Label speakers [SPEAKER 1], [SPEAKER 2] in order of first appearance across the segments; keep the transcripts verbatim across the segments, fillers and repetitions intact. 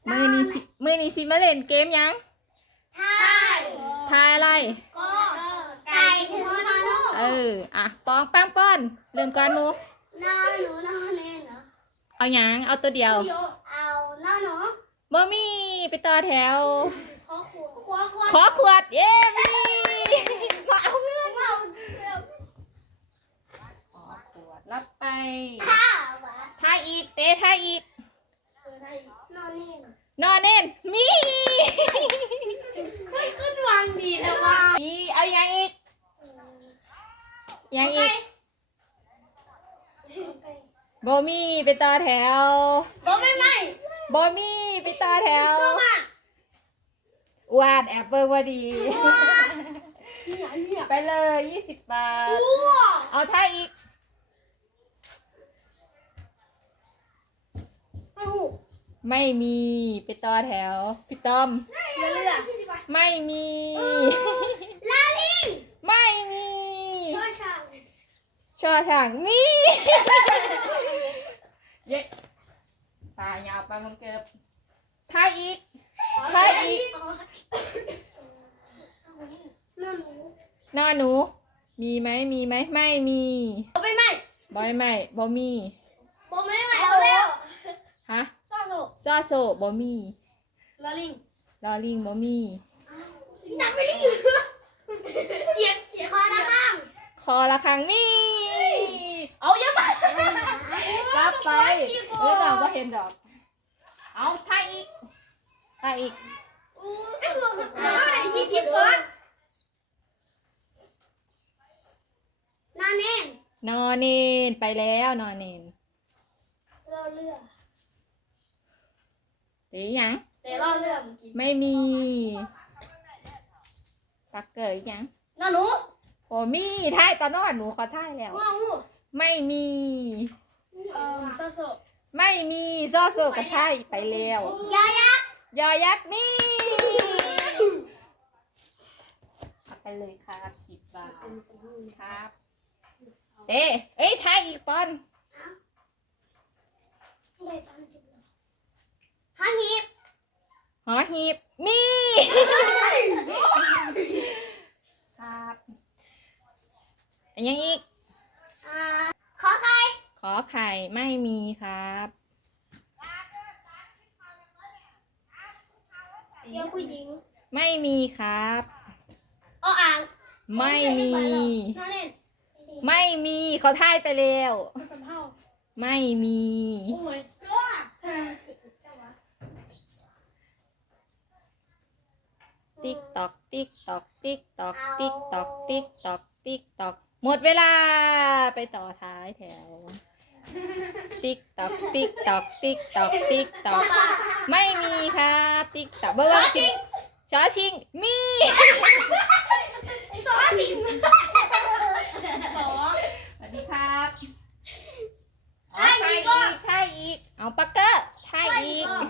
[SPEAKER 1] มือนี้สิมือนี้สิมาเล่นเกมยัง
[SPEAKER 2] ทาย
[SPEAKER 1] ทายอะไร
[SPEAKER 2] ก็ไก่ถึงพอลูก
[SPEAKER 1] เอออ่ะปองปังป้อนเริ่มก่อนหมู
[SPEAKER 2] นอหนูนอเน่นเหรอ
[SPEAKER 1] เอาหยังเอาตัวเดียว
[SPEAKER 2] เอานอหนู
[SPEAKER 1] บ่มีไปต่อแถว
[SPEAKER 2] ขอขวด
[SPEAKER 1] ขอขวดเย้มีมาเอาเงินขอขวดรับไปทายอีกเตะทายอีก
[SPEAKER 2] นอเน่น
[SPEAKER 1] นอนเน่นมี
[SPEAKER 2] ขึ้นวันดีนะว่า
[SPEAKER 1] มีเอายังอีกยังอีกบ่มีไปต่อแถว
[SPEAKER 2] บ่ไม่ไม่
[SPEAKER 1] บ่มีไปต่อแถววาดแอปเปิลว่าดีไปเลยยี่สิบบาทเอาท่าอีกไม่มีไปต่อแถวพี่ต้อมไม่มี
[SPEAKER 2] ลาลิง
[SPEAKER 1] ไม่มี
[SPEAKER 2] ช่อช่าง
[SPEAKER 1] ช่อช่างมีเย้ตายาวไปมันเก็บท่าอีกท่าอีกนอนหนูมีไหมมีไหมไม่มี
[SPEAKER 2] บ่ไม่ไม่
[SPEAKER 1] บ่ไม่บ่มี
[SPEAKER 2] บ่ไม่ไม่เอาเร็ว
[SPEAKER 1] ฮะ
[SPEAKER 2] ซ่าโซ
[SPEAKER 1] ซาโซบ่มี
[SPEAKER 2] ลาลิง
[SPEAKER 1] ลอลิงบ่มี
[SPEAKER 2] นักไม่ลิงเจียนเจียนคอละข้าง
[SPEAKER 1] คอละครังมีเอาเยอะมากกลับไปเออเราก็เห็นดอกเอาท่าอีกท่าอีก
[SPEAKER 2] ไอ้พวกนั้นไอ้ยี่สิบก่อนนอนเน่น
[SPEAKER 1] นอนเนนไปแล้วนอนเนน
[SPEAKER 2] รอเรือ
[SPEAKER 1] เดี๋ยวยัง
[SPEAKER 2] แต่รอเรือ
[SPEAKER 1] ไม่มีปักเกยยัง
[SPEAKER 2] นอนหนู
[SPEAKER 1] โอ้มีท่ายตอนนอนหนูขอท่ายแล้วไม่มี
[SPEAKER 2] เอ่อโซโซ
[SPEAKER 1] ไม่มีซอโซกับท่ายไปแล้ว
[SPEAKER 2] ยอยักษ์
[SPEAKER 1] ยอยักษ์นี่เอาไปเลยครับสิบบาทครับเอ๊ะเอ้ยท่ายอีกปอน
[SPEAKER 2] ฮาฮิป
[SPEAKER 1] หอหีบมีครับอันยังอีก
[SPEAKER 2] ขอไข่
[SPEAKER 1] ขอไข่ไม่มีครับ
[SPEAKER 2] เดี๋ยวผู้หญิง
[SPEAKER 1] ไม่มีครับ
[SPEAKER 2] อ้ออ่าง
[SPEAKER 1] ไม่มีไม่มีเขาท่ายไปแล้วไม่มีติ๊กตอกติ๊กตอกติ๊กตอกติ๊กตอกติ๊กตอกติ๊กตอกหมดเวลาไปต่อท้ายแถวติ๊กตอกติ๊กตอกติ๊กตอกติ๊กตอกไม่มีครับติ๊กตอกเบอร์ชิงชอชิงมี
[SPEAKER 2] ซอสิง
[SPEAKER 1] สวัสดีครับท่ายอีกท่ายอีกเอาปักเกอร์ท่ายอีก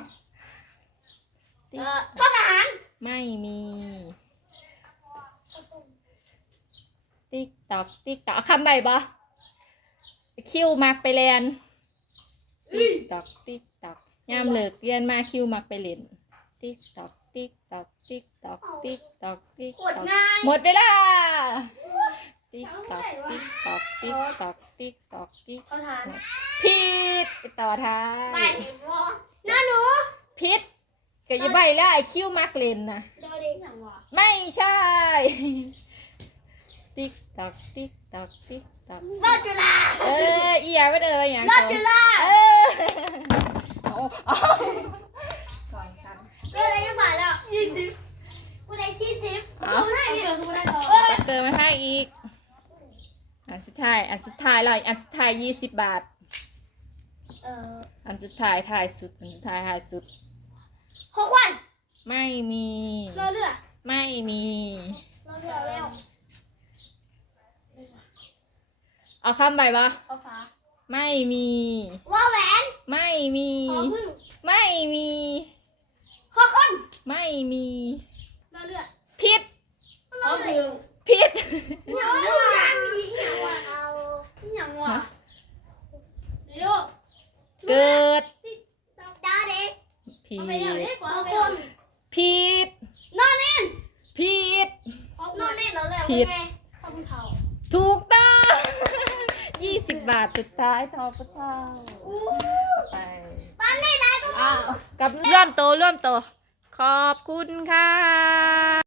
[SPEAKER 2] ทหาร
[SPEAKER 1] ไม่มีติ๊กตอกติ๊กตอกคำใบบ่คิวมักไปเรียนติ๊กตอกติ๊กตอกยามเลิกเรียนมาคิวมักไปเรียนติ๊กตอกติ๊กตอกติ๊กตอกติ๊กตอกติ๊กตอกหมดเวลาติ๊กตอกติ๊กตอกติ๊กตอกติ๊กตอกติ๊กผิดไปต่อท้าย
[SPEAKER 2] น้าหนู
[SPEAKER 1] ผิดก็อย่าใบแล้วไอคิวมักเล่นนะไม่ใช่ติ๊กตอกติ๊กตอกติ๊กตอก
[SPEAKER 2] รอดจุฬา
[SPEAKER 1] เออเอียไม่เดินอย่าง
[SPEAKER 2] รอดจุฬา
[SPEAKER 1] เออเอาเอาก่อนครับ
[SPEAKER 2] ก็ได้ยังบาทแล้วยี่สิบกูได้สี่สิบกูได้เกินกูได้ทอง
[SPEAKER 1] เติมมาให้อีกอันสุดท้ายอันสุดท้ายเลยอันสุดท้ายยี่สิบบาท
[SPEAKER 2] เออ
[SPEAKER 1] อันสุดท้ายท้ายสุดอันสุดท้ายท้ายสุด
[SPEAKER 2] ขอควัน
[SPEAKER 1] ไม่มี
[SPEAKER 2] รอเรือ
[SPEAKER 1] ไม่มี
[SPEAKER 2] รอเรือแล้ว
[SPEAKER 1] เอาคำใบปะ
[SPEAKER 2] เอาฟ้า
[SPEAKER 1] ไม่มี
[SPEAKER 2] ว่าแหวน
[SPEAKER 1] ไม่มีไม่มี
[SPEAKER 2] ขอคน
[SPEAKER 1] ไม่มี
[SPEAKER 2] รอเรือ
[SPEAKER 1] ผิด
[SPEAKER 2] รอเรือ
[SPEAKER 1] ผิด
[SPEAKER 2] อย่างว่ามีอย่างว่าเอาอย่างว่าเร็ว
[SPEAKER 1] เกิด
[SPEAKER 2] ดาเด็ก
[SPEAKER 1] ผิ
[SPEAKER 2] เอาไปเดี๋ยว
[SPEAKER 1] ด
[SPEAKER 2] ได้กว่าคน
[SPEAKER 1] ผิด
[SPEAKER 2] นอนเน่น
[SPEAKER 1] ผิด
[SPEAKER 2] นอนเน่นแล้วแล้ว
[SPEAKER 1] ผิ
[SPEAKER 2] เป็
[SPEAKER 1] ด
[SPEAKER 2] นไงข้าวเผา
[SPEAKER 1] ถูกต้อง ยี่สิบบาทสุดท้ายทอปะเท่า
[SPEAKER 2] อู้
[SPEAKER 1] ไป
[SPEAKER 2] บ้านได้ได้ก็
[SPEAKER 1] อ้าวกับร่วมโตร่วมโต ขอบคุณค่ะ